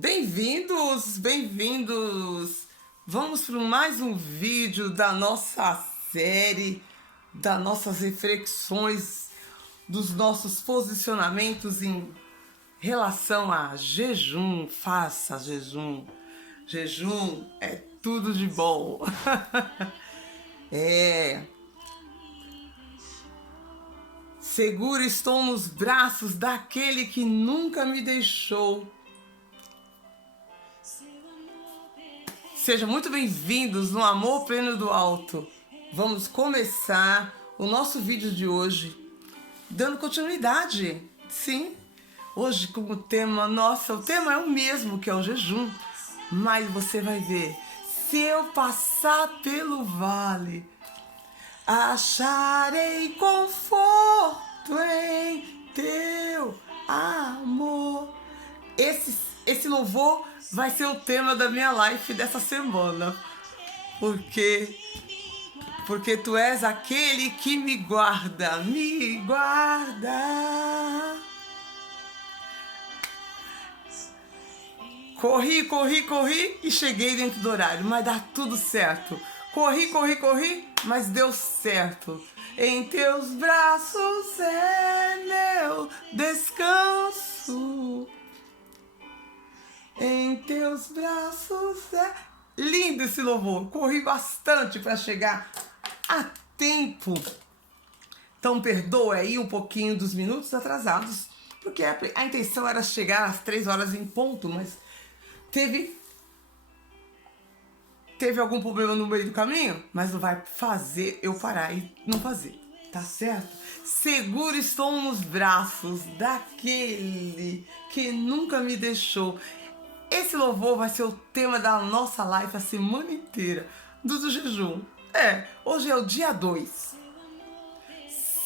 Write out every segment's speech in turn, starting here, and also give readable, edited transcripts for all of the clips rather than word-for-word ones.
Bem-vindos, bem-vindos! Vamos para mais um vídeo da nossa série, das nossas reflexões, dos nossos posicionamentos em relação a jejum. Faça jejum. Jejum é tudo de bom. Seguro estou nos braços daquele que nunca me deixou. Sejam muito bem-vindos no Amor Pleno do Alto. Vamos começar o nosso vídeo de hoje dando continuidade. Sim, hoje com o tema, o tema é o mesmo, que é o jejum. Mas você vai ver, se eu passar pelo vale, acharei conforto em teu amor. Esse louvor vai ser o tema da minha live dessa semana. Porque tu és aquele que me guarda, me guarda. Corri e cheguei dentro do horário, mas dá tudo certo. Corri, mas deu certo. Em teus braços é meu descanso. Em teus braços é... Lindo esse louvor. Corri bastante para chegar a tempo. Então perdoa aí um pouquinho dos minutos atrasados, porque a intenção era chegar às 3 horas em ponto, mas teve algum problema no meio do caminho, mas não vai fazer eu parar e não fazer, tá certo? Seguro estou nos braços daquele que nunca me deixou. Esse louvor vai ser o tema da nossa live a semana inteira, do jejum. Hoje é o dia 2.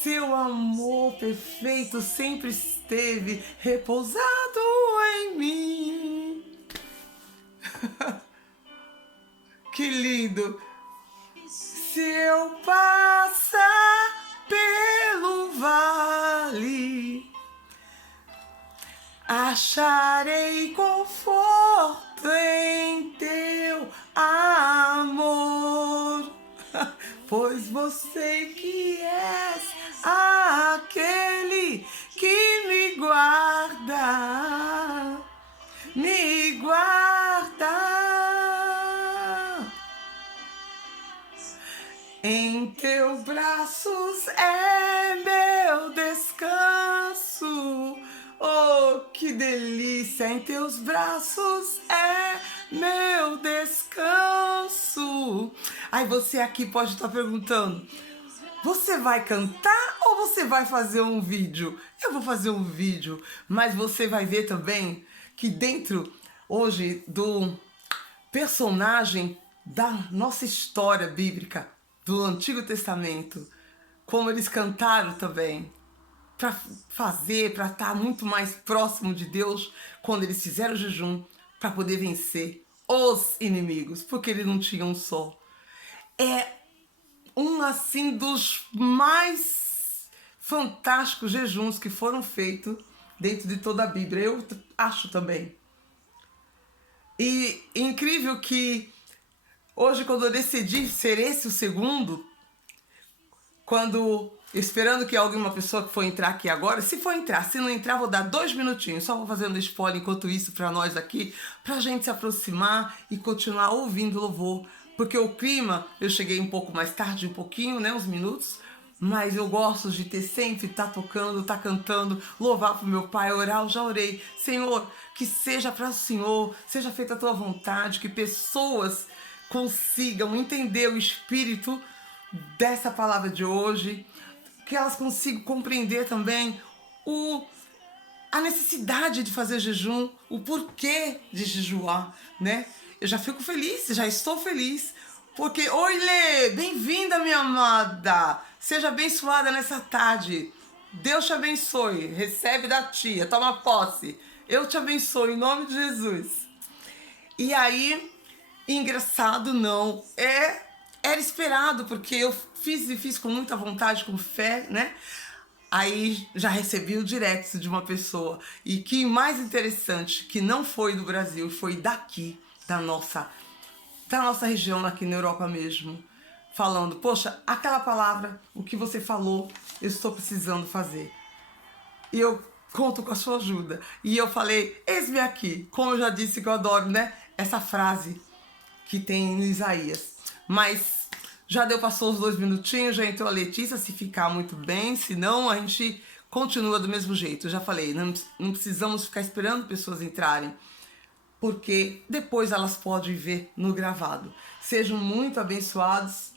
Seu amor perfeito sempre esteve repousado em mim. Que lindo! Se eu passar pelo vale, acharei conforto em teu amor, pois você que és aquele que me guarda, me guarda. Em teus braços é meu descanso. Oh, que delícia! Em teus braços é meu descanso. Aí você aqui pode estar perguntando, você vai cantar ou você vai fazer um vídeo? Eu vou fazer um vídeo, mas você vai ver também que dentro hoje do personagem da nossa história bíblica, do Antigo Testamento, como eles cantaram também, para estar muito mais próximo de Deus quando eles fizeram o jejum para poder vencer os inimigos, porque eles não tinham um só. É um assim dos mais fantásticos jejuns que foram feitos dentro de toda a Bíblia, eu acho também. E incrível que hoje, quando eu decidi ser esse o segundo, esperando que alguma pessoa que for entrar aqui agora, se for entrar, se não entrar, vou dar 2 minutinhos, só vou fazendo spoiler enquanto isso para nós aqui, pra gente se aproximar e continuar ouvindo o louvor, porque o clima, eu cheguei um pouco mais tarde, um pouquinho, né, uns minutos, mas eu gosto de ter sempre, tocando, cantando, louvar pro meu Pai, orar, eu já orei. Senhor, que seja para o Senhor, seja feita a tua vontade, que pessoas consigam entender o espírito dessa palavra de hoje, que elas consigam compreender também a necessidade de fazer jejum, o porquê de jejuar, né? Eu já fico feliz, já estou feliz, porque, oi Lê, bem-vinda minha amada, seja abençoada nessa tarde, Deus te abençoe, recebe da tia, toma posse, eu te abençoe em nome de Jesus. E aí, engraçado não, era esperado, porque eu fiz com muita vontade, com fé, né? Aí já recebi o direct de uma pessoa. E que mais interessante, que não foi do Brasil, foi daqui, da nossa região, aqui na Europa mesmo. Falando, poxa, aquela palavra, o que você falou, eu estou precisando fazer. E eu conto com a sua ajuda. E eu falei, eis-me aqui. Como eu já disse que eu adoro, né? Essa frase que tem no Isaías. Mas já passou os 2 minutinhos, já entrou a Letícia, se ficar muito bem, senão a gente continua do mesmo jeito. Eu já falei, não precisamos ficar esperando pessoas entrarem, porque depois elas podem ver no gravado. Sejam muito abençoados.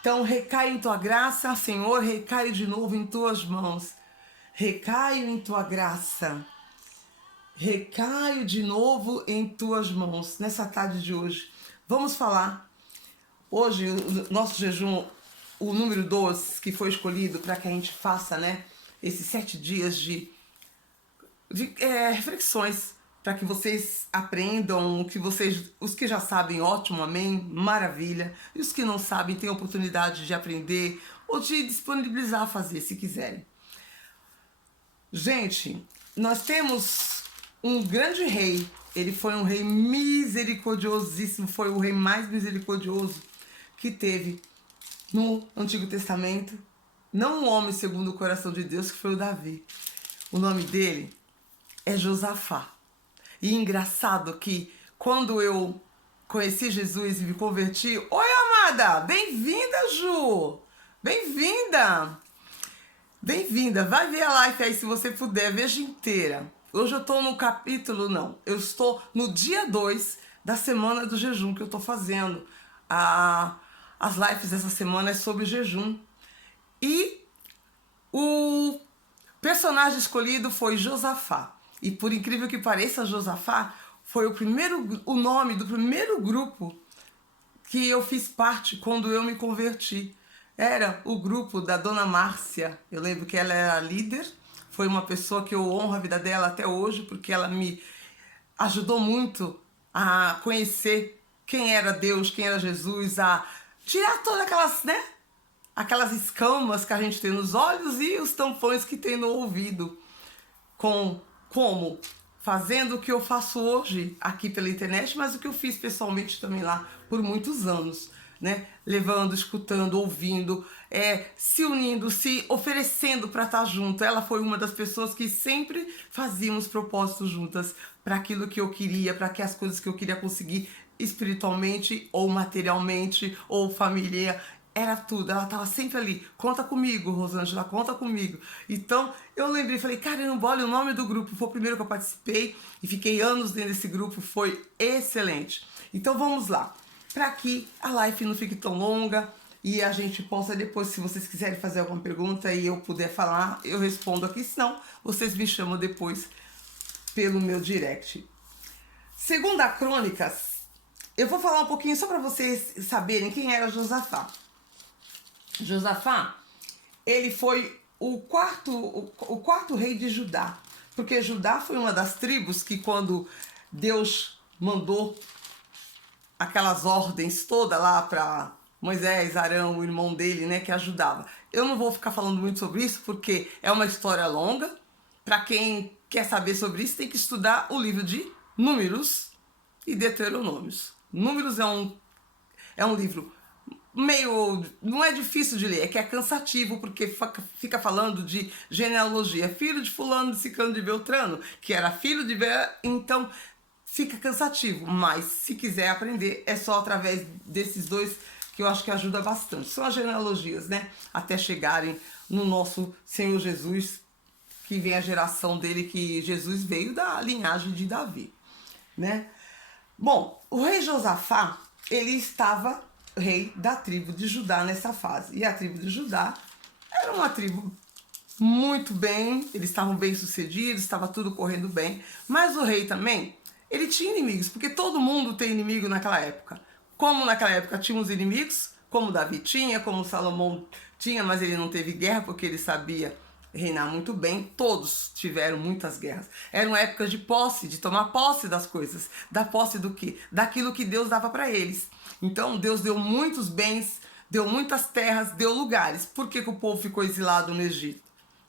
Então, recaio em tua graça, Senhor, recaio de novo em tuas mãos. Recaio em tua graça. Recaio de novo em tuas mãos, nessa tarde de hoje. Vamos falar. Hoje, o nosso jejum, o número 12, que foi escolhido para que a gente faça, né, esses 7 dias de reflexões, para que vocês aprendam, os que já sabem, ótimo, amém, maravilha. E os que não sabem, têm a oportunidade de aprender ou de disponibilizar a fazer, se quiserem. Gente, nós temos um grande rei. Ele foi um rei misericordiosíssimo, foi o rei mais misericordioso que teve no Antigo Testamento. Não um homem segundo o coração de Deus, que foi o Davi. O nome dele é Josafá. E engraçado que quando eu conheci Jesus e me converti... Oi, amada! Bem-vinda, Ju! Bem-vinda! Bem-vinda! Vai ver a live aí se você puder, veja inteira. Hoje eu estou no capítulo, não, eu estou no dia 2 da semana do jejum que eu estou fazendo. As lives dessa semana é sobre jejum. E o personagem escolhido foi Josafá. E por incrível que pareça, Josafá foi o nome do primeiro grupo que eu fiz parte quando eu me converti. Era o grupo da Dona Márcia. Eu lembro que ela era líder. Foi uma pessoa que eu honro a vida dela até hoje, porque ela me ajudou muito a conhecer quem era Deus, quem era Jesus, a tirar todas aquelas, né? Aquelas escamas que a gente tem nos olhos e os tampões que tem no ouvido. Como? Fazendo o que eu faço hoje aqui pela internet, mas o que eu fiz pessoalmente também lá por muitos anos, né? Levando, escutando, ouvindo, se unindo, se oferecendo para estar junto. Ela foi uma das pessoas que sempre fazíamos propósitos juntas para aquilo que eu queria, para que as coisas que eu queria conseguir espiritualmente ou materialmente ou família. Era tudo, ela estava sempre ali. Conta comigo, Rosângela, conta comigo. Então, eu lembrei, falei, caramba, olha o nome do grupo. Foi o primeiro que eu participei e fiquei anos dentro desse grupo, foi excelente. Então, vamos lá. Para que a live não fique tão longa e a gente possa depois, se vocês quiserem fazer alguma pergunta e eu puder falar, eu respondo aqui. Senão, vocês me chamam depois pelo meu direct. Segunda Crônicas, eu vou falar um pouquinho só para vocês saberem quem era Josafá. Josafá, ele foi o quarto rei de Judá, porque Judá foi uma das tribos que quando Deus mandou aquelas ordens todas lá para Moisés, Arão, o irmão dele, né, que ajudava. Eu não vou ficar falando muito sobre isso, porque é uma história longa. Para quem quer saber sobre isso, tem que estudar o livro de Números e Deuteronômios. Números é um livro meio... não é difícil de ler, é que é cansativo, porque fica falando de genealogia. Filho de fulano, de ciclano, de Beltrano, que era filho de... Então, fica cansativo. Mas, se quiser aprender, é só através desses dois que eu acho que ajuda bastante. São as genealogias, né? Até chegarem no nosso Senhor Jesus, que vem a geração dele, que Jesus veio da linhagem de Davi, né? Bom, o rei Josafá, ele estava rei da tribo de Judá nessa fase. E a tribo de Judá era uma tribo muito bem, eles estavam bem sucedidos, estava tudo correndo bem. Mas o rei também, ele tinha inimigos, porque todo mundo tem inimigo naquela época. Como naquela época tinha os inimigos, como Davi tinha, como Salomão tinha, mas ele não teve guerra porque ele sabia reinar muito bem. Todos tiveram muitas guerras. Eram épocas de posse, de tomar posse das coisas. Da posse do quê? Daquilo que Deus dava para eles. Então Deus deu muitos bens, deu muitas terras, deu lugares. Por que o povo ficou exilado no Egito?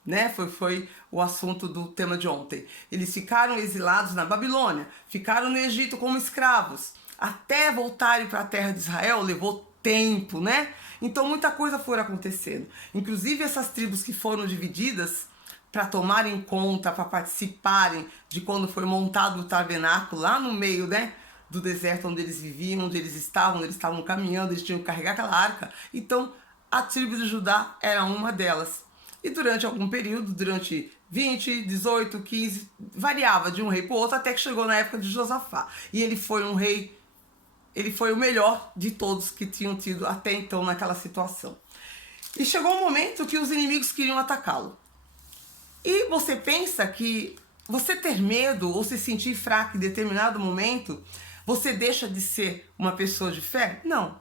né? Foi o assunto do tema de ontem. Eles ficaram exilados na Babilônia, ficaram no Egito como escravos. Até voltarem para a terra de Israel levou tempo, né? Então muita coisa foi acontecendo. Inclusive essas tribos que foram divididas para tomarem conta, para participarem de quando foi montado o tabernáculo lá no meio, né, do deserto onde eles viviam, onde eles estavam caminhando, eles tinham que carregar aquela arca. Então a tribo de Judá era uma delas. E durante algum período, durante 20, 18, 15, variava de um rei para o outro, até que chegou na época de Josafá. E ele foi um rei, ele foi o melhor de todos que tinham tido até então naquela situação. E chegou um momento que os inimigos queriam atacá-lo. E você pensa que você ter medo ou se sentir fraco em determinado momento, você deixa de ser uma pessoa de fé? Não.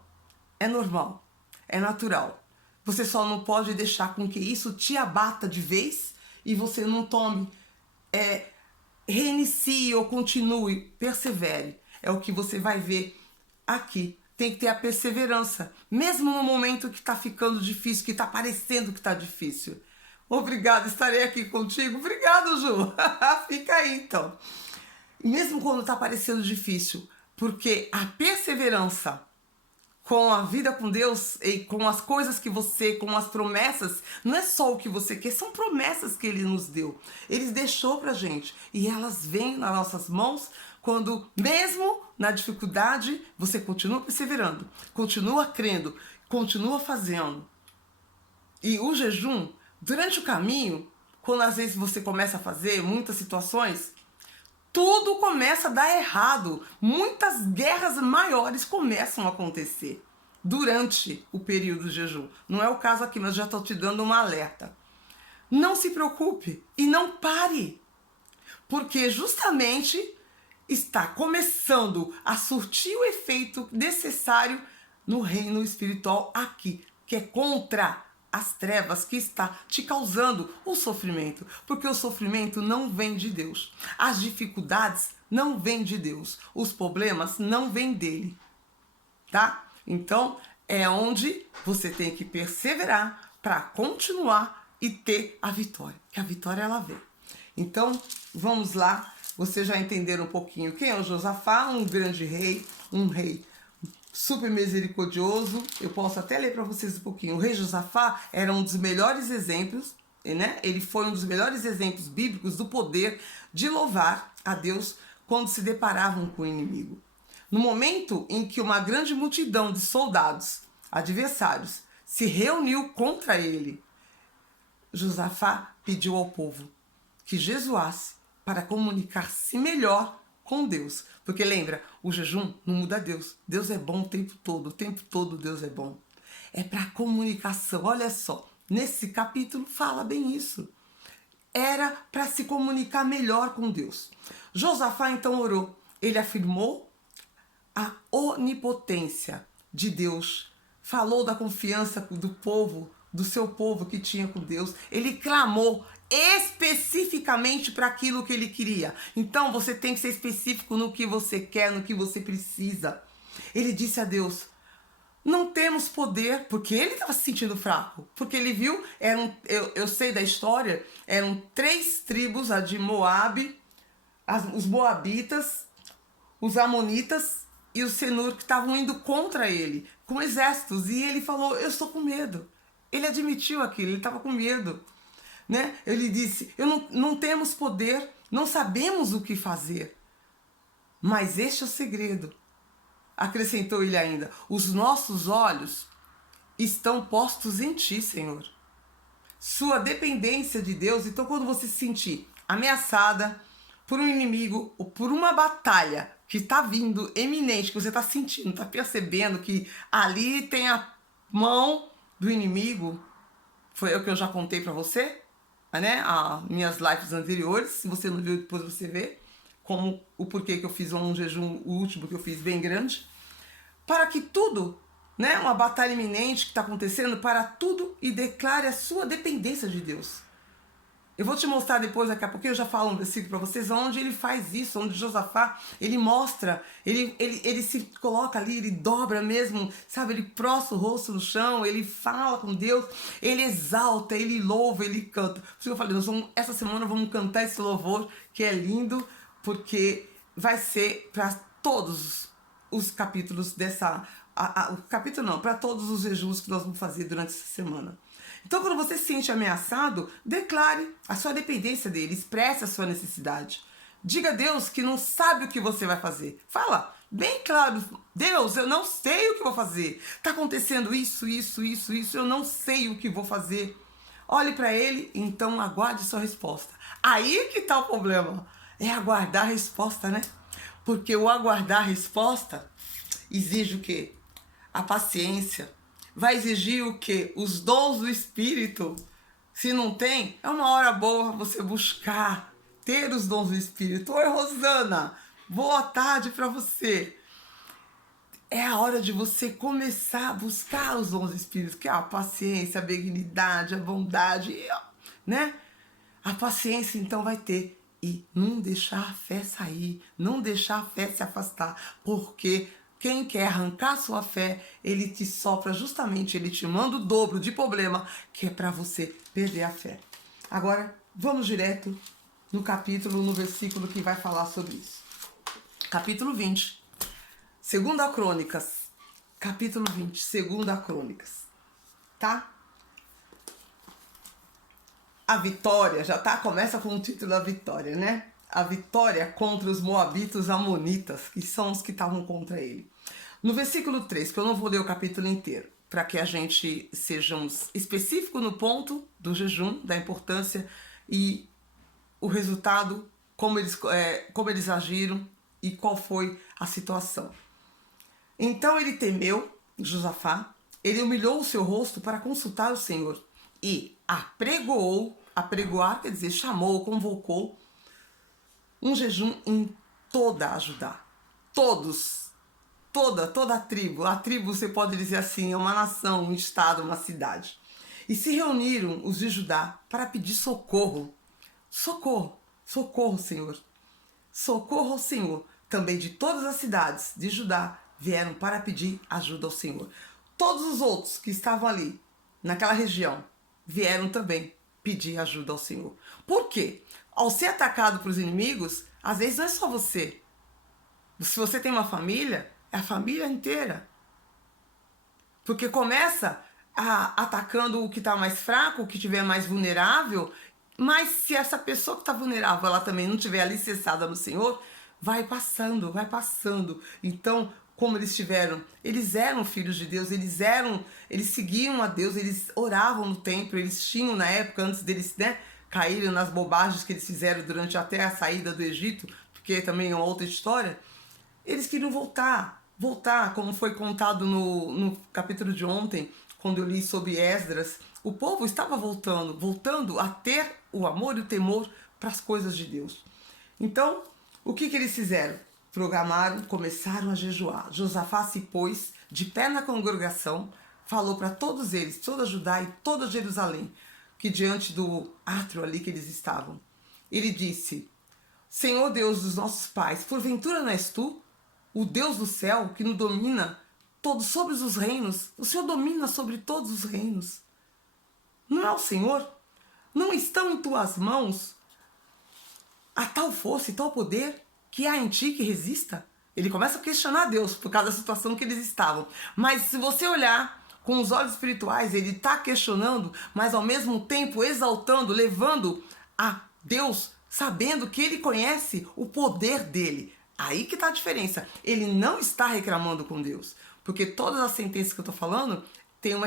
É normal. É natural. Você só não pode deixar com que isso te abata de vez e você não tome, reinicie ou continue, persevere. É o que você vai ver aqui. Tem que ter a perseverança, mesmo no momento que está ficando difícil, que está parecendo que está difícil. Obrigada, estarei aqui contigo. Obrigado, Ju. Fica aí, então. E mesmo quando está parecendo difícil, porque a perseverança com a vida com Deus e com as coisas que você, com as promessas, não é só o que você quer, são promessas que Ele nos deu. Ele deixou pra gente e elas vêm nas nossas mãos quando, mesmo na dificuldade, você continua perseverando, continua crendo, continua fazendo. E o jejum, durante o caminho, quando às vezes você começa a fazer muitas situações, tudo começa a dar errado. Muitas guerras maiores começam a acontecer durante o período de jejum. Não é o caso aqui, mas já estou te dando um alerta. Não se preocupe e não pare, porque justamente está começando a surtir o efeito necessário no reino espiritual aqui, que é contra as trevas que está te causando o sofrimento, porque o sofrimento não vem de Deus, as dificuldades não vêm de Deus, os problemas não vêm dele, tá? Então é onde você tem que perseverar para continuar e ter a vitória, que a vitória ela vem. Então vamos lá, vocês já entenderam um pouquinho quem é o Josafá, um grande rei, um rei super misericordioso. Eu posso até ler para vocês um pouquinho. O rei Josafá era um dos melhores exemplos, né? Ele foi um dos melhores exemplos bíblicos do poder de louvar a Deus quando se deparavam com o inimigo. No momento em que uma grande multidão de soldados adversários se reuniu contra ele, Josafá pediu ao povo que jejuasse para comunicar-se melhor com Deus. Porque lembra, o jejum não muda Deus. Deus é bom o tempo todo Deus é bom. É para comunicação. Olha só, nesse capítulo fala bem isso. Era para se comunicar melhor com Deus. Josafá então orou. Ele afirmou a onipotência de Deus. Falou da confiança do povo, do seu povo que tinha com Deus. Ele clamou especificamente para aquilo que ele queria. Então você tem que ser específico no que você quer, no que você precisa. Ele disse a Deus: não temos poder, porque ele estava se sentindo fraco, porque ele viu, eu sei da história, eram 3 tribos, a de Moabe, os Moabitas, os Amonitas e os Senur, que estavam indo contra ele, com exércitos, e ele falou: eu estou com medo. Ele admitiu aquilo, ele estava com medo. Né? Ele disse: não temos poder, não sabemos o que fazer. Mas este é o segredo. Acrescentou ele ainda: os nossos olhos estão postos em ti, Senhor. Sua dependência de Deus. Então, quando você se sentir ameaçada por um inimigo ou por uma batalha que está vindo eminente, que você está sentindo, está percebendo que ali tem a mão do inimigo, foi o que eu já contei para você, né? As minhas lives anteriores, se você não viu, depois você vê como o porquê que eu fiz um jejum, o último que eu fiz bem grande, para que tudo, né, uma batalha iminente que está acontecendo, para tudo e declare a sua dependência de Deus. Eu vou te mostrar depois, daqui a pouquinho eu já falo um versículo para vocês, onde ele faz isso, onde Josafá, ele mostra, ele se coloca ali, ele dobra mesmo, sabe, ele prostra o rosto no chão, ele fala com Deus, ele exalta, ele louva, ele canta. Por isso que eu falei, essa semana vamos cantar esse louvor, que é lindo, porque vai ser para todos os capítulos o capítulo não, para todos os jejuns que nós vamos fazer durante essa semana. Então, quando você se sente ameaçado, declare a sua dependência dele, expresse a sua necessidade. Diga a Deus que não sabe o que você vai fazer. Fala bem claro, Deus, eu não sei o que vou fazer. Está acontecendo isso, eu não sei o que vou fazer. Olhe para ele, então aguarde sua resposta. Aí que está o problema, é aguardar a resposta, né? Porque o aguardar a resposta exige o quê? A paciência. Vai exigir o quê? Os dons do Espírito. Se não tem, é uma hora boa você buscar ter os dons do Espírito. Oi, Rosana, boa tarde para você. É a hora de você começar a buscar os dons do Espírito, que é a paciência, a benignidade, a bondade, né? A paciência, então, vai ter. E não deixar a fé sair, não deixar a fé se afastar, porque quem quer arrancar sua fé, ele te sopra justamente, ele te manda o dobro de problema, que é para você perder a fé. Agora, vamos direto no capítulo, no versículo que vai falar sobre isso. Capítulo 20, 2 Crônicas. Capítulo 20, 2 Crônicas. Tá? A vitória, começa com o título da vitória, né? A vitória contra os moabitas amonitas, que são os que estavam contra ele. No versículo 3, que eu não vou ler o capítulo inteiro, para que a gente sejamos específicos no ponto do jejum, da importância e o resultado, como eles agiram e qual foi a situação. Então ele temeu, Josafá, ele humilhou o seu rosto para consultar o Senhor e apregoar quer dizer, chamou, convocou um jejum em toda a Judá. Toda a tribo você pode dizer assim, é uma nação, um estado, uma cidade. E se reuniram os de Judá para pedir socorro. Socorro, Senhor. Socorro ao Senhor. Também de todas as cidades de Judá vieram para pedir ajuda ao Senhor. Todos os outros que estavam ali, naquela região, vieram também pedir ajuda ao Senhor. Por quê? Ao ser atacado pelos inimigos, às vezes não é só você. Se você tem uma família, é a família inteira. Porque começa atacando o que está mais fraco, o que estiver mais vulnerável, mas se essa pessoa que está vulnerável, ela também não estiver alicerçada no Senhor, vai passando. Então, como eles eram filhos de Deus, eles seguiam a Deus, eles oravam no templo, eles tinham na época, antes deles, né, caírem nas bobagens que eles fizeram durante até a saída do Egito, porque também é uma outra história, eles queriam voltar, como foi contado no capítulo de ontem, quando eu li sobre Esdras, o povo estava voltando a ter o amor e o temor para as coisas de Deus. Então, o que eles fizeram? Programaram, começaram a jejuar. Josafá se pôs de pé na congregação, falou para todos eles, toda Judá e toda Jerusalém, que diante do átrio ali que eles estavam, ele disse: Senhor Deus dos nossos pais, porventura não és tu, o Deus do céu, que nos domina todos sobre os reinos? O Senhor domina sobre todos os reinos. Não é o Senhor? Não estão em tuas mãos a tal força e tal poder que há em ti que resista? Ele começa a questionar Deus por causa da situação que eles estavam. Mas se você olhar com os olhos espirituais, ele está questionando, mas ao mesmo tempo exaltando, levando a Deus, sabendo que ele conhece o poder dele. Aí que está a diferença. Ele não está reclamando com Deus. Porque todas as sentenças que eu estou falando tem um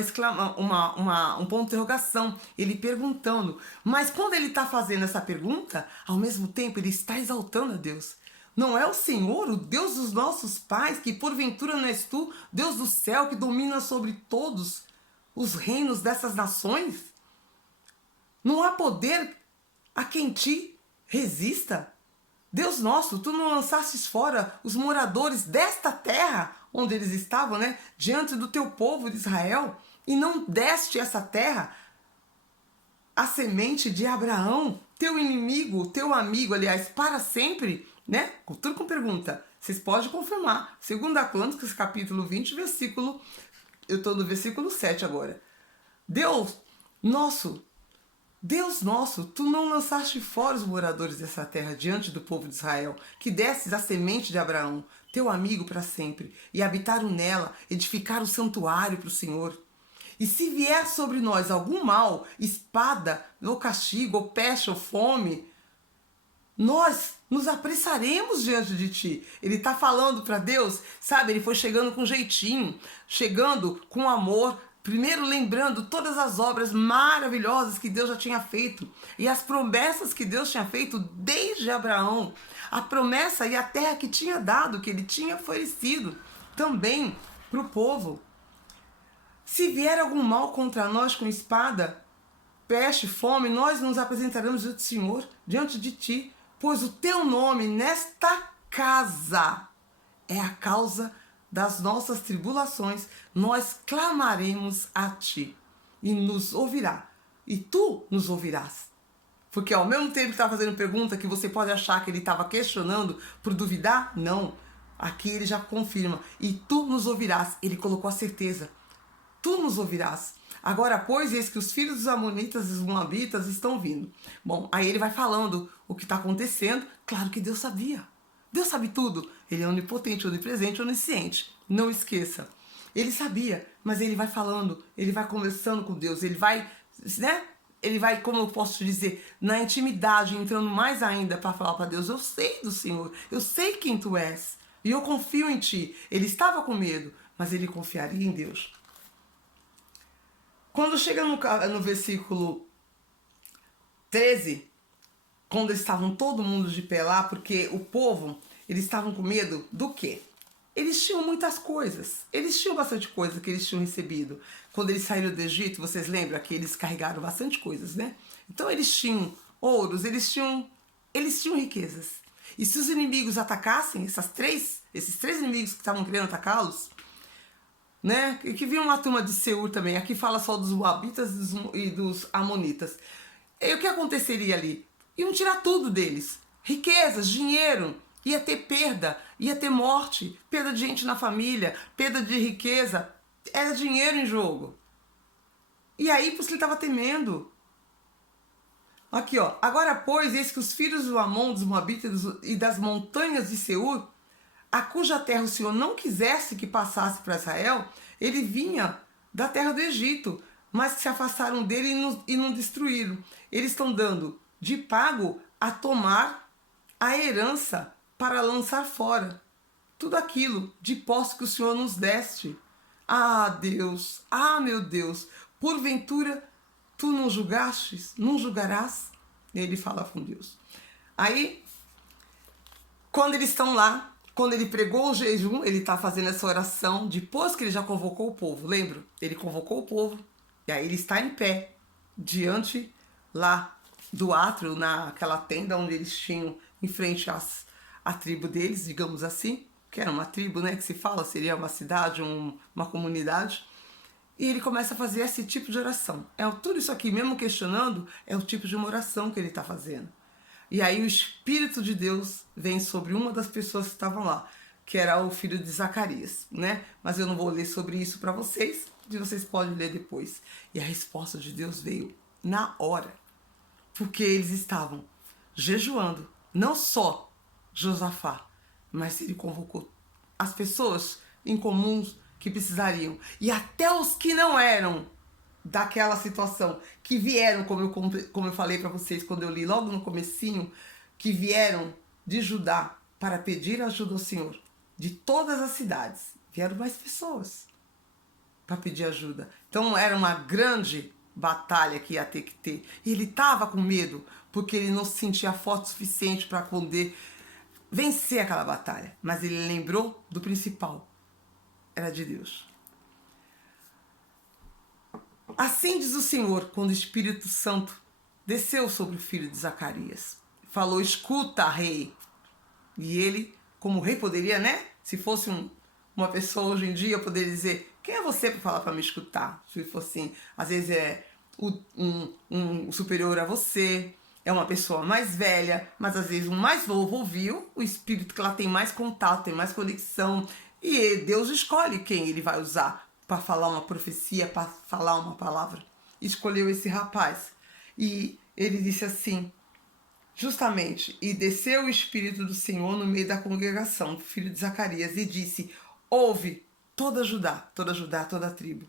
ponto de interrogação. Ele perguntando. Mas quando ele está fazendo essa pergunta, ao mesmo tempo ele está exaltando a Deus. Não é o Senhor, o Deus dos nossos pais, que porventura não és tu, Deus do céu, que domina sobre todos os reinos dessas nações? Não há poder a quem te resista? Deus nosso, tu não lançastes fora os moradores desta terra onde eles estavam, né? Diante do teu povo de Israel, e não deste essa terra à semente de Abraão, teu inimigo, teu amigo, aliás, para sempre, né? Tudo com pergunta. Vocês podem confirmar. 2 Crônicas, capítulo 20, versículo... Eu estou no versículo 7 agora. Deus nosso, tu não lançaste fora os moradores dessa terra diante do povo de Israel, que desses a semente de Abraão, teu amigo para sempre, e habitaram nela, edificaram o santuário para o Senhor. E se vier sobre nós algum mal, espada, ou castigo, ou peste, ou fome, nós nos apressaremos diante de ti. Ele está falando para Deus, sabe? Ele foi chegando com jeitinho, chegando com amor, primeiro lembrando todas as obras maravilhosas que Deus já tinha feito e as promessas que Deus tinha feito desde Abraão. A promessa e a terra que tinha dado, que ele tinha oferecido também para o povo. Se vier algum mal contra nós com espada, peste, fome, nós nos apresentaremos diante do Senhor, diante de ti, pois o teu nome nesta casa é a causa das nossas tribulações. Nós clamaremos a ti e nos ouvirá, e tu nos ouvirás. Porque ao mesmo tempo que está fazendo pergunta que você pode achar que ele estava questionando por duvidar, não. Aqui ele já confirma, e tu nos ouvirás. Ele colocou a certeza. Tu nos ouvirás. Agora, pois, eis que os filhos dos amonitas e dos moabitas estão vindo. Bom, aí ele vai falando o que está acontecendo. Claro que Deus sabia. Deus sabe tudo. Ele é onipotente, onipresente, onisciente. Não esqueça. Ele sabia, mas ele vai falando, ele vai conversando com Deus, ele vai, né? Ele vai, como eu posso dizer, na intimidade, entrando mais ainda para falar para Deus, eu sei do Senhor, eu sei quem tu és, e eu confio em ti. Ele estava com medo, mas ele confiaria em Deus. Quando chega no versículo 13, quando estavam todo mundo de pé lá, porque o povo, eles estavam com medo do quê? Eles tinham muitas coisas, eles tinham bastante coisa que eles tinham recebido. Quando eles saíram do Egito, vocês lembram que eles carregaram bastante coisas, né? Então eles tinham ouros, eles tinham riquezas. E se os inimigos atacassem, esses três inimigos que estavam querendo atacá-los, né? E que vinha uma turma de Seir também, aqui fala só dos Moabitas e dos Amonitas. E o que aconteceria ali? Iam tirar tudo deles, riquezas, dinheiro, ia ter perda, ia ter morte, perda de gente na família, perda de riqueza, era dinheiro em jogo. E aí, por isso que ele estava temendo. Aqui, ó. Agora, pois, eis que os filhos do Amon, dos Moabitas e das montanhas de Seir, a cuja terra o Senhor não quisesse que passasse para Israel, ele vinha da terra do Egito, mas se afastaram dele e não destruíram. Eles estão dando de pago a tomar a herança para lançar fora tudo aquilo de posse que o Senhor nos deste. Ah, Deus, ah, meu Deus, porventura tu não julgastes, não julgarás? Ele fala com Deus. Aí, quando eles estão lá, quando ele pregou o jejum, ele está fazendo essa oração, depois que ele já convocou o povo, lembra? Ele convocou o povo, e aí ele está em pé, diante lá do átrio, naquela tenda onde eles tinham em frente à tribo deles, digamos assim, que era uma tribo, né, que se fala, seria uma cidade, uma comunidade, e ele começa a fazer esse tipo de oração. Tudo isso aqui, mesmo questionando, é o tipo de uma oração que ele está fazendo. E aí o Espírito de Deus vem sobre uma das pessoas que estavam lá, que era o filho de Zacarias, né? Mas eu não vou ler sobre isso para vocês, vocês podem ler depois. E a resposta de Deus veio na hora, porque eles estavam jejuando, não só Josafá, mas ele convocou as pessoas incomuns que precisariam, e até os que não eram daquela situação, que vieram, como eu falei para vocês quando eu li logo no comecinho, que vieram de Judá para pedir ajuda ao Senhor, de todas as cidades, vieram mais pessoas para pedir ajuda. Então era uma grande batalha que ia ter que ter. E ele estava com medo, porque ele não se sentia forte o suficiente para poder vencer aquela batalha. Mas ele lembrou do principal, era de Deus. Assim diz o Senhor, quando o Espírito Santo desceu sobre o filho de Zacarias. Falou, escuta, rei. E ele, como rei, poderia, né? Se fosse uma pessoa hoje em dia, poderia dizer, quem é você para falar para me escutar? Se fosse assim, às vezes é um superior a você, é uma pessoa mais velha, mas às vezes um mais novo ouviu, o espírito que ela tem mais contato, tem mais conexão, e Deus escolhe quem ele vai usar para falar uma profecia, para falar uma palavra. Escolheu esse rapaz. E ele disse assim, justamente, e desceu o Espírito do Senhor no meio da congregação, filho de Zacarias, e disse, ouve toda Judá, toda a tribo,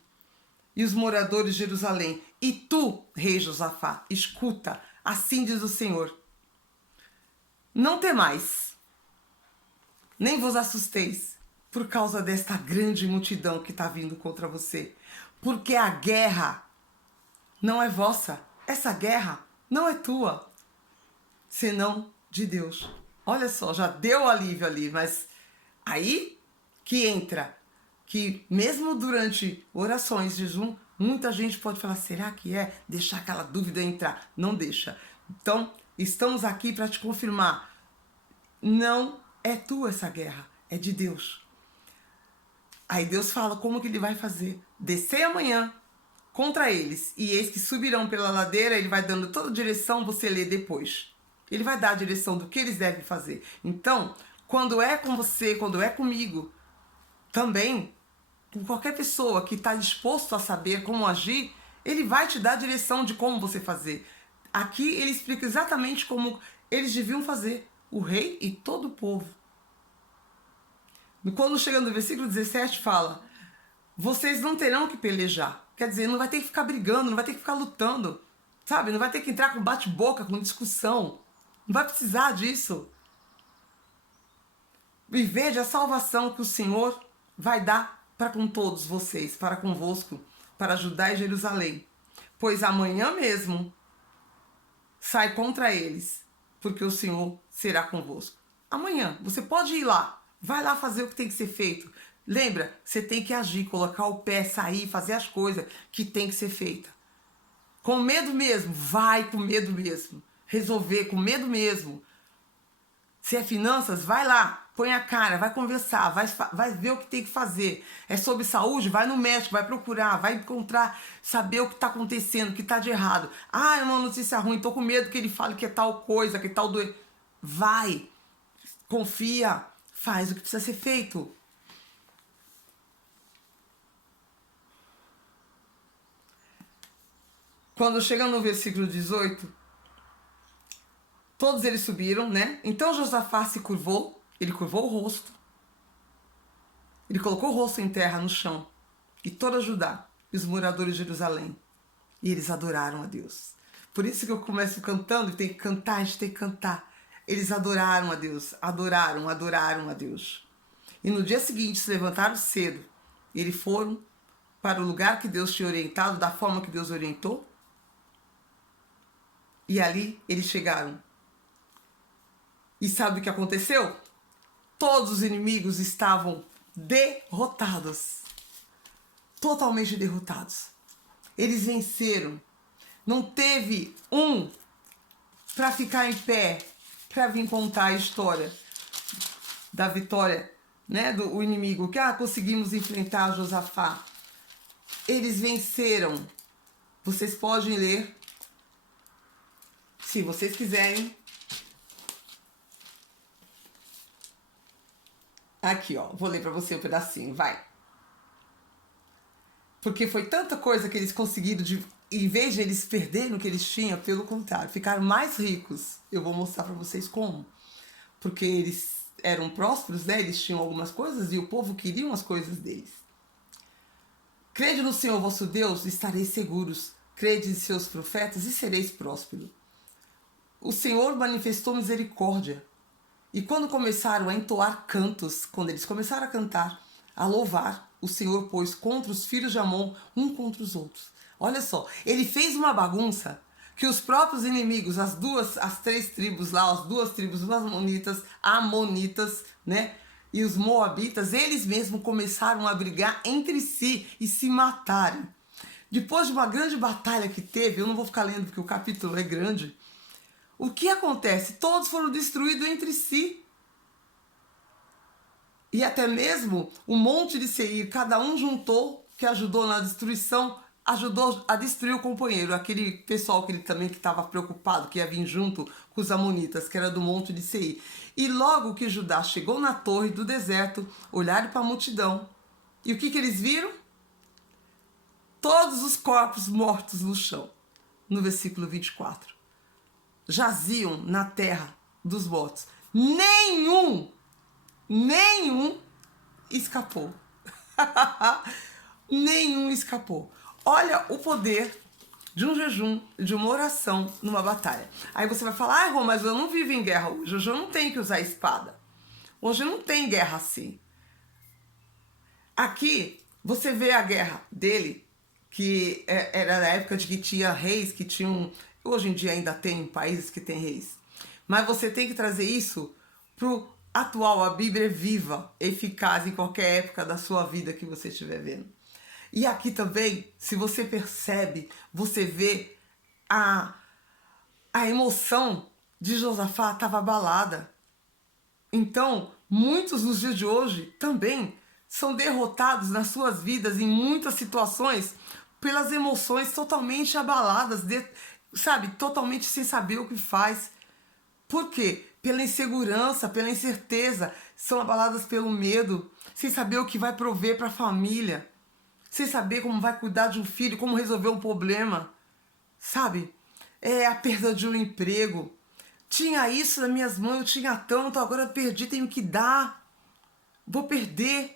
e os moradores de Jerusalém, e tu, rei Josafá, escuta, assim diz o Senhor, não temais, nem vos assusteis, por causa desta grande multidão que está vindo contra você, porque a guerra não é vossa, essa guerra não é tua, senão de Deus. Olha só, já deu alívio ali, mas aí que entra, que mesmo durante orações, jejum, muita gente pode falar, será que é? Deixar aquela dúvida entrar. Não deixa. Então, estamos aqui para te confirmar, não é tua essa guerra, é de Deus. Aí Deus fala como que ele vai fazer. Descer amanhã contra eles, e eis que subirão pela ladeira, ele vai dando toda a direção, você lê depois. Ele vai dar a direção do que eles devem fazer. Então, quando é com você, quando é comigo, também, com qualquer pessoa que está disposto a saber como agir, ele vai te dar a direção de como você fazer. Aqui ele explica exatamente como eles deviam fazer, o rei e todo o povo. Quando chega no versículo 17 fala, vocês não terão que pelejar. Quer dizer, não vai ter que ficar brigando, não vai ter que ficar lutando, sabe? Não vai ter que entrar com bate-boca, com discussão. Não vai precisar disso. E veja a salvação que o Senhor vai dar para com todos vocês, para convosco, para Judá e Jerusalém. Pois amanhã mesmo sai contra eles, porque o Senhor será convosco. Amanhã, você pode ir lá, vai lá fazer o que tem que ser feito. Lembra, você tem que agir, colocar o pé, sair, fazer as coisas que tem que ser feita. Com medo mesmo, vai com medo mesmo. Resolver com medo mesmo. Se é finanças, vai lá, põe a cara, vai conversar, vai ver o que tem que fazer. É sobre saúde, vai no médico, vai procurar, vai encontrar, saber o que está acontecendo, o que está de errado. Ah, é uma notícia ruim, tô com medo que ele fale que é tal coisa, que é tal doença. Vai, confia, faz o que precisa ser feito. Quando chega no versículo 18, todos eles subiram, né? Então Josafá se curvou, ele curvou o rosto, ele colocou o rosto em terra no chão, e toda Judá, e os moradores de Jerusalém, e eles adoraram a Deus. Por isso que eu começo cantando, e tem que cantar, a gente tem que cantar. Eles adoraram a Deus, adoraram a Deus. E no dia seguinte se levantaram cedo, e eles foram para o lugar que Deus tinha orientado, da forma que Deus orientou, e ali eles chegaram. E sabe o que aconteceu? Todos os inimigos estavam derrotados. Totalmente derrotados. Eles venceram. Não teve um para ficar em pé, para vir contar a história da vitória, né, do inimigo. Que conseguimos enfrentar Josafá. Eles venceram. Vocês podem ler, se vocês quiserem. Aqui, ó, vou ler para você um pedacinho, vai. Porque foi tanta coisa que eles conseguiram, em vez de eles perderem o que eles tinham, pelo contrário, ficaram mais ricos. Eu vou mostrar para vocês como. Porque eles eram prósperos, né? Eles tinham algumas coisas e o povo queria as coisas deles. Crede no Senhor vosso Deus e estareis seguros. Crede em seus profetas e sereis prósperos. O Senhor manifestou misericórdia. E quando começaram a entoar cantos, quando eles começaram a cantar, a louvar, o Senhor pôs contra os filhos de Amon, um contra os outros. Olha só, ele fez uma bagunça que os próprios inimigos, as três tribos lá, as duas tribos, os amonitas, né? E os moabitas, eles mesmos começaram a brigar entre si e se matarem. Depois de uma grande batalha que teve, eu não vou ficar lendo porque o capítulo é grande, o que acontece? Todos foram destruídos entre si. E até mesmo o monte de Seir, cada um juntou, que ajudou na destruição, ajudou a destruir o companheiro, aquele pessoal que ele também que estava preocupado, que ia vir junto com os amonitas, que era do monte de Seir. E logo que Judá chegou na torre do deserto, olharam para a multidão. E o que eles viram? Todos os corpos mortos no chão. No versículo 24. Jaziam na terra dos mortos. Nenhum escapou. Nenhum escapou. Olha o poder de um jejum, de uma oração numa batalha. Aí você vai falar, ah, Rô, mas eu não vivo em guerra hoje. Hoje eu não tenho que usar espada. Hoje não tem guerra assim. Aqui você vê a guerra dele, que era na época de que tinha reis, que tinham... Hoje em dia ainda tem países que tem reis. Mas você tem que trazer isso pro atual. A Bíblia é viva, eficaz em qualquer época da sua vida que você estiver vendo. E aqui também, se você percebe, você vê a emoção de Josafá estava abalada. Então, muitos nos dias de hoje também são derrotados nas suas vidas em muitas situações pelas emoções totalmente abaladas, sabe, totalmente sem saber o que faz. Por quê? Pela insegurança, pela incerteza, são abaladas pelo medo, sem saber o que vai prover para a família, sem saber como vai cuidar de um filho, como resolver um problema, sabe? É a perda de um emprego. Tinha isso nas minhas mãos, eu tinha tanto, agora eu perdi, tenho que dar, vou perder.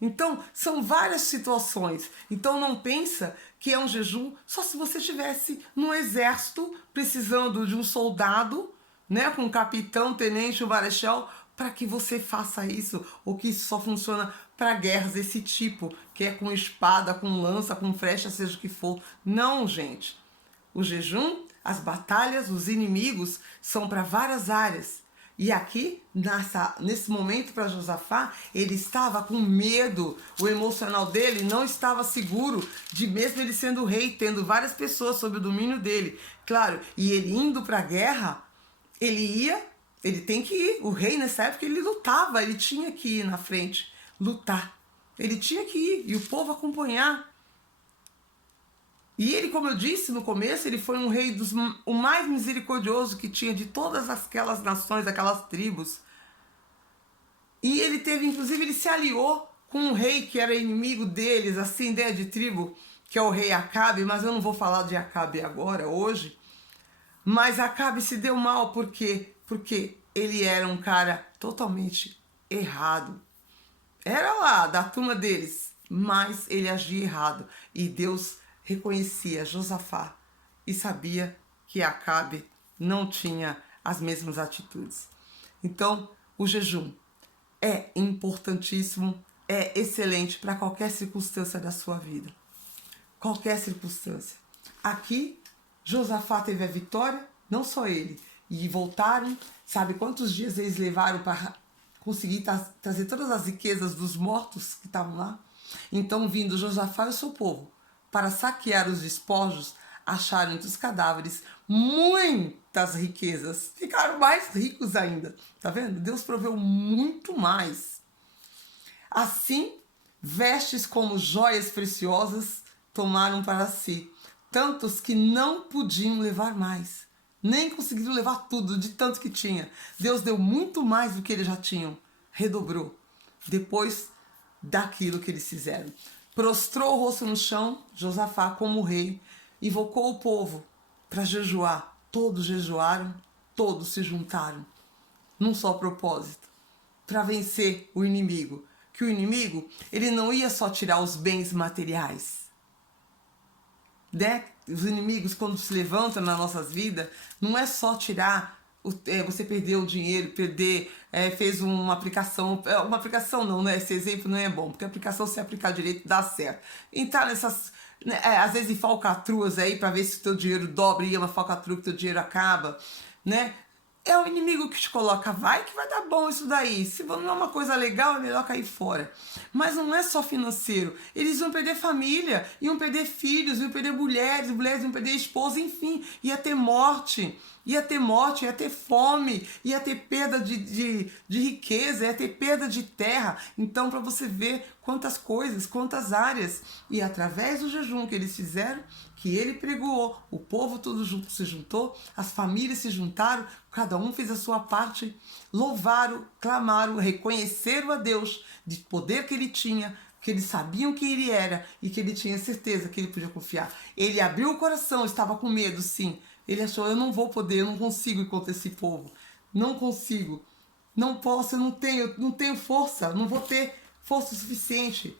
Então, são várias situações. Então, não pensa que é um jejum só se você estivesse no exército, precisando de um soldado, né, com um capitão, tenente, um marechal, para que você faça isso, ou que isso só funciona para guerras desse tipo, que é com espada, com lança, com flecha, seja o que for. Não, gente. O jejum, as batalhas, os inimigos são para várias áreas. E aqui, nesse momento para Josafá, ele estava com medo, o emocional dele não estava seguro, de mesmo ele sendo rei, tendo várias pessoas sob o domínio dele. Claro, e ele indo para a guerra, ele tem que ir. O rei nessa época ele lutava, ele tinha que ir na frente, lutar. Ele tinha que ir e o povo acompanhar. E ele, como eu disse no começo, ele foi um rei o mais misericordioso que tinha de todas aquelas nações, aquelas tribos. E ele teve, inclusive, ele se aliou com um rei que era inimigo deles, assim, de tribo, que é o rei Acabe, mas eu não vou falar de Acabe agora, hoje. Mas Acabe se deu mal, por quê? Porque ele era um cara totalmente errado. Era lá, da turma deles, mas ele agia errado. E Deus reconhecia Josafá e sabia que Acabe não tinha as mesmas atitudes. Então, o jejum é importantíssimo, é excelente para qualquer circunstância da sua vida. Qualquer circunstância. Aqui, Josafá teve a vitória, não só ele. E voltaram, sabe quantos dias eles levaram para conseguir trazer todas as riquezas dos mortos que estavam lá? Então, vindo Josafá e o seu povo para saquear os despojos, acharam entre os cadáveres muitas riquezas. Ficaram mais ricos ainda. Tá vendo? Deus proveu muito mais. Assim, vestes como joias preciosas tomaram para si, tantos que não podiam levar mais. Nem conseguiram levar tudo, de tanto que tinha. Deus deu muito mais do que eles já tinham. Redobrou. Depois daquilo que eles fizeram. Prostrou o rosto no chão, Josafá como rei, invocou o povo para jejuar. Todos jejuaram, todos se juntaram, num só propósito, para vencer o inimigo. Que o inimigo, ele não ia só tirar os bens materiais. Né? Os inimigos, quando se levantam nas nossas vidas, não é só tirar... você perdeu o dinheiro, fez uma aplicação não, né? Esse exemplo não é bom, porque a aplicação, se aplicar direito, dá certo. Entrar nessas, né, às vezes, em falcatruas aí, para ver se o teu dinheiro dobra e é uma falcatrua que o teu dinheiro acaba, né? É o inimigo que te coloca, vai que vai dar bom isso daí. Se não é uma coisa legal, é melhor cair fora. Mas não é só financeiro. Eles iam perder família, iam perder filhos, iam perder mulheres iam perder esposa, enfim, ia ter morte. ia ter morte, ia ter fome, ia ter perda de riqueza, ia ter perda de terra. Então, para você ver quantas coisas, quantas áreas. E através do jejum que eles fizeram, que ele pregoou, o povo todo se juntou, as famílias se juntaram, cada um fez a sua parte, louvaram, clamaram, reconheceram a Deus de poder que ele tinha, que eles sabiam quem ele era e que ele tinha certeza que ele podia confiar. Ele abriu o coração, estava com medo, sim. Ele achou, eu não vou poder, eu não consigo ir contra esse povo. Não consigo. Não posso, eu não tenho força, não vou ter força suficiente.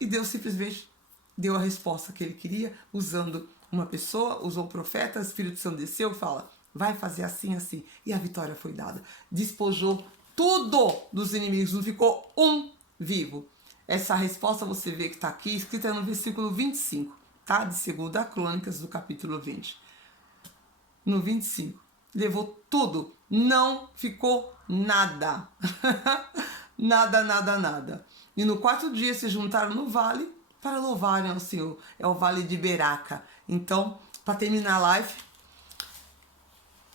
E Deus simplesmente deu a resposta que ele queria, usando uma pessoa, usou o profeta, o Espírito Santo desceu e fala, vai fazer assim, assim. E a vitória foi dada. Despojou tudo dos inimigos, não ficou um vivo. Essa resposta você vê que está aqui, escrita no versículo 25, tá? De 2 Crônicas, do capítulo 20. No 25. Levou tudo. Não ficou nada. Nada, nada, nada. E no 4º dia se juntaram no vale para louvarem ao Senhor. É o vale de Beraca. Então, para terminar a live,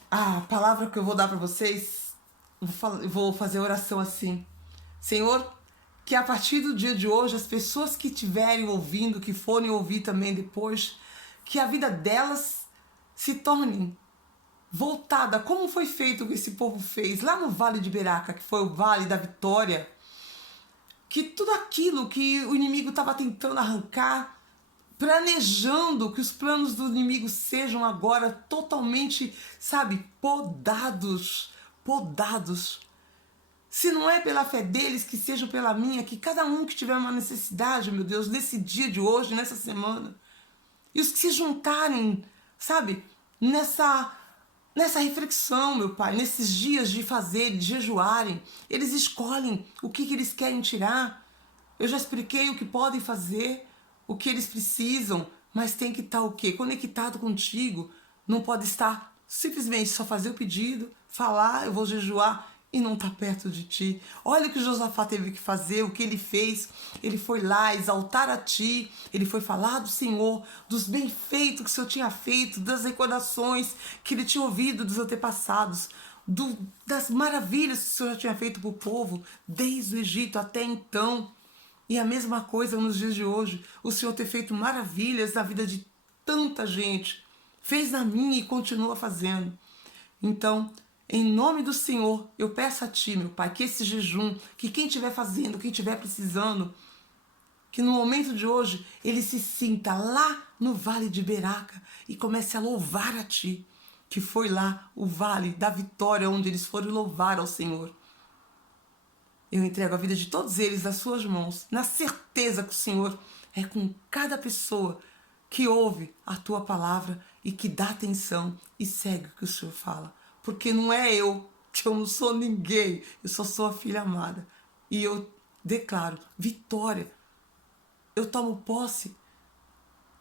a palavra que eu vou dar para vocês, vou fazer oração assim. Senhor, que a partir do dia de hoje, as pessoas que estiverem ouvindo, que forem ouvir também depois, que a vida delas se torne voltada, como foi feito o que esse povo fez lá no Vale de Beraca, que foi o Vale da Vitória, que tudo aquilo que o inimigo estava tentando arrancar, planejando que os planos do inimigo sejam agora totalmente, sabe, podados. Se não é pela fé deles, que seja pela minha, que cada um que tiver uma necessidade, meu Deus, nesse dia de hoje, nessa semana, e os que se juntarem, sabe, nessa reflexão, meu Pai, nesses dias de fazer, de jejuarem, eles escolhem o que eles querem tirar. Eu já expliquei o que podem fazer, o que eles precisam, mas tem que estar o quê? Conectado contigo. Não pode estar simplesmente só fazer o pedido, falar, eu vou jejuar, e não está perto de ti. Olha o que Josafá teve que fazer, o que ele fez. Ele foi lá exaltar a ti, ele foi falar do Senhor, dos bem-feitos que o Senhor tinha feito, das recordações que ele tinha ouvido dos antepassados, das maravilhas que o Senhor já tinha feito para o povo, desde o Egito até então. E a mesma coisa nos dias de hoje, o Senhor ter feito maravilhas na vida de tanta gente, fez na minha e continua fazendo. Então, em nome do Senhor, eu peço a Ti, meu Pai, que esse jejum, que quem estiver fazendo, quem estiver precisando, que no momento de hoje, ele se sinta lá no Vale de Beraca e comece a louvar a Ti, que foi lá o Vale da Vitória, onde eles foram louvar ao Senhor. Eu entrego a vida de todos eles nas suas mãos, na certeza que o Senhor é com cada pessoa que ouve a Tua palavra e que dá atenção e segue o que o Senhor fala. Porque não é eu, que eu não sou ninguém, eu só sou a filha amada. E eu declaro vitória. Eu tomo posse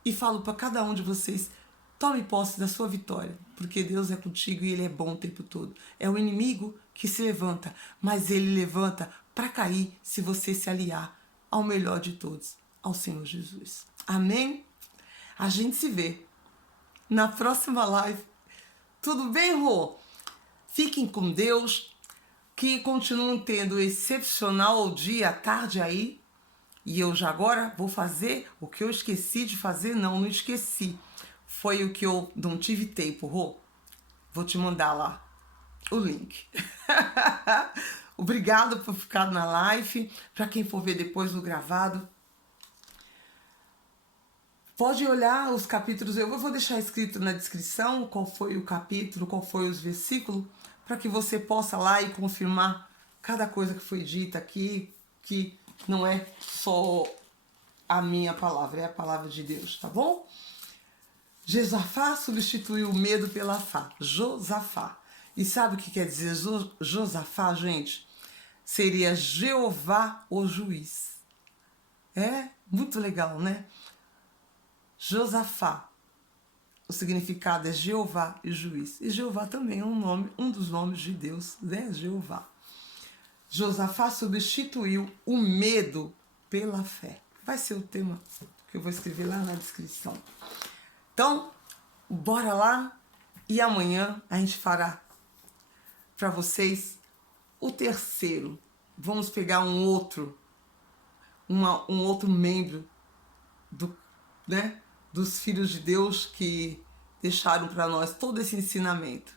e falo para cada um de vocês, tome posse da sua vitória, porque Deus é contigo e Ele é bom o tempo todo. É o inimigo que se levanta, mas ele levanta para cair se você se aliar ao melhor de todos, ao Senhor Jesus. Amém? A gente se vê na próxima live. Tudo bem, Rô? Fiquem com Deus, que continuem tendo excepcional dia à tarde aí. E eu já agora vou fazer o que eu esqueci de fazer. Não esqueci. Foi o que eu não tive tempo, Rô. Vou te mandar lá o link. Obrigado por ficar na live. Para quem for ver depois no gravado, pode olhar os capítulos. Eu vou deixar escrito na descrição qual foi o capítulo, qual foi os versículos, para que você possa lá e confirmar cada coisa que foi dita aqui, que não é só a minha palavra, é a palavra de Deus, tá bom? Josafá substituiu o medo pela fé. Josafá. E sabe o que quer dizer Josafá, gente? Seria Jeová o juiz. É muito legal, né? Josafá. O significado é Jeová e juiz. E Jeová também é um dos nomes de Deus, né? Jeová. Josafá substituiu o medo pela fé. Vai ser o tema que eu vou escrever lá na descrição. Então, bora lá. E amanhã a gente fará para vocês o terceiro. Vamos pegar um outro membro dos filhos de Deus que deixaram para nós todo esse ensinamento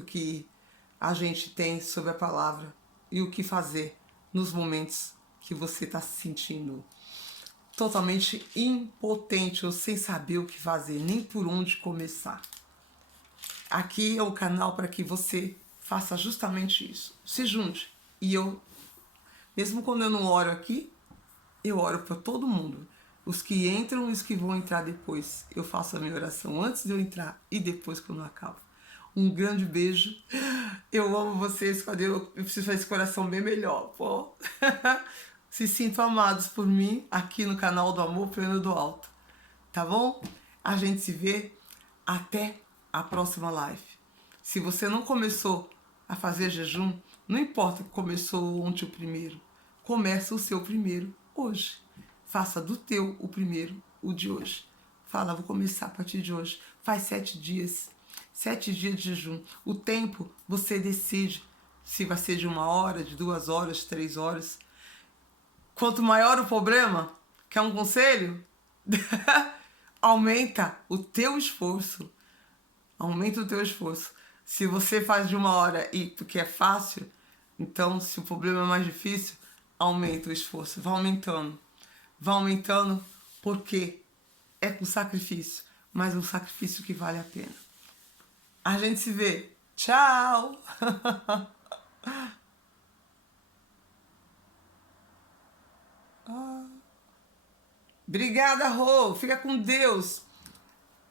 que a gente tem sobre a palavra e o que fazer nos momentos que você está se sentindo totalmente impotente ou sem saber o que fazer, nem por onde começar. Aqui é o canal para que você faça justamente isso. Se junte. E eu, mesmo quando eu não oro aqui, eu oro para todo mundo. Os que entram e os que vão entrar depois. Eu faço a minha oração antes de eu entrar e depois quando eu acabo. Um grande beijo. Eu amo vocês. Eu preciso fazer esse coração bem melhor. Pô. Se sintam amados por mim aqui no canal do Amor Pleno do Alto. Tá bom? A gente se vê até a próxima live. Se você não começou a fazer jejum, não importa que começou ontem o primeiro. Começa o seu primeiro hoje. Faça do teu o primeiro, o de hoje. Fala, vou começar a partir de hoje. Faz 7 dias. 7 dias de jejum. O tempo você decide se vai ser de 1 hora, de 2 horas, 3 horas. Quanto maior o problema, quer um conselho? Aumenta o teu esforço. Aumenta o teu esforço. Se você faz de 1 hora e porque é fácil, então se o problema é mais difícil, aumenta o esforço. Vai aumentando. Vai aumentando porque é com sacrifício, mas um sacrifício que vale a pena. A gente se vê. Tchau! Obrigada, Rô. Fica com Deus.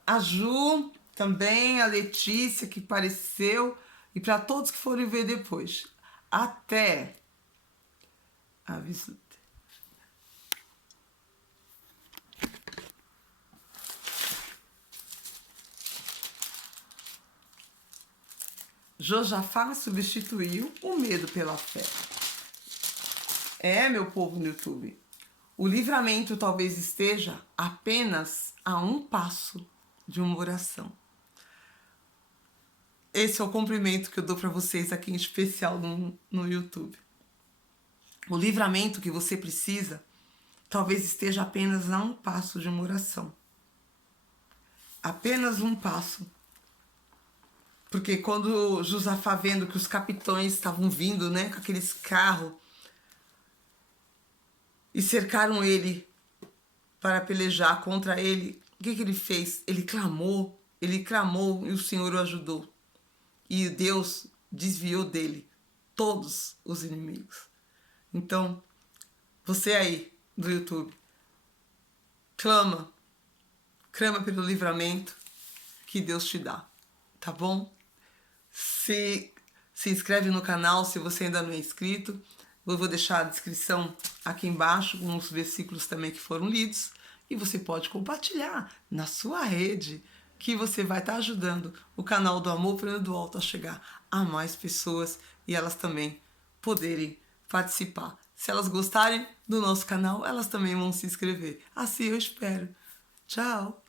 A Ju também, a Letícia que apareceu e para todos que forem ver depois. Até. Aviso. Josafá substituiu o medo pela fé. Meu povo no YouTube. O livramento talvez esteja apenas a um passo de uma oração. Esse é o cumprimento que eu dou para vocês aqui em especial no YouTube. O livramento que você precisa talvez esteja apenas a um passo de uma oração. Apenas um passo. Porque quando Josafá vendo que os capitães estavam vindo, né, com aqueles carros e cercaram ele para pelejar contra ele, o que ele fez? Ele clamou e o Senhor o ajudou. E Deus desviou dele todos os inimigos. Então, você aí do YouTube, clama pelo livramento que Deus te dá, tá bom? Se inscreve no canal se você ainda não é inscrito. Eu vou deixar a descrição aqui embaixo com os versículos também que foram lidos. E você pode compartilhar na sua rede, que você vai estar ajudando o canal do Amor Pleno do Alto a chegar a mais pessoas e elas também poderem participar. Se elas gostarem do nosso canal, elas também vão se inscrever. Assim eu espero. Tchau!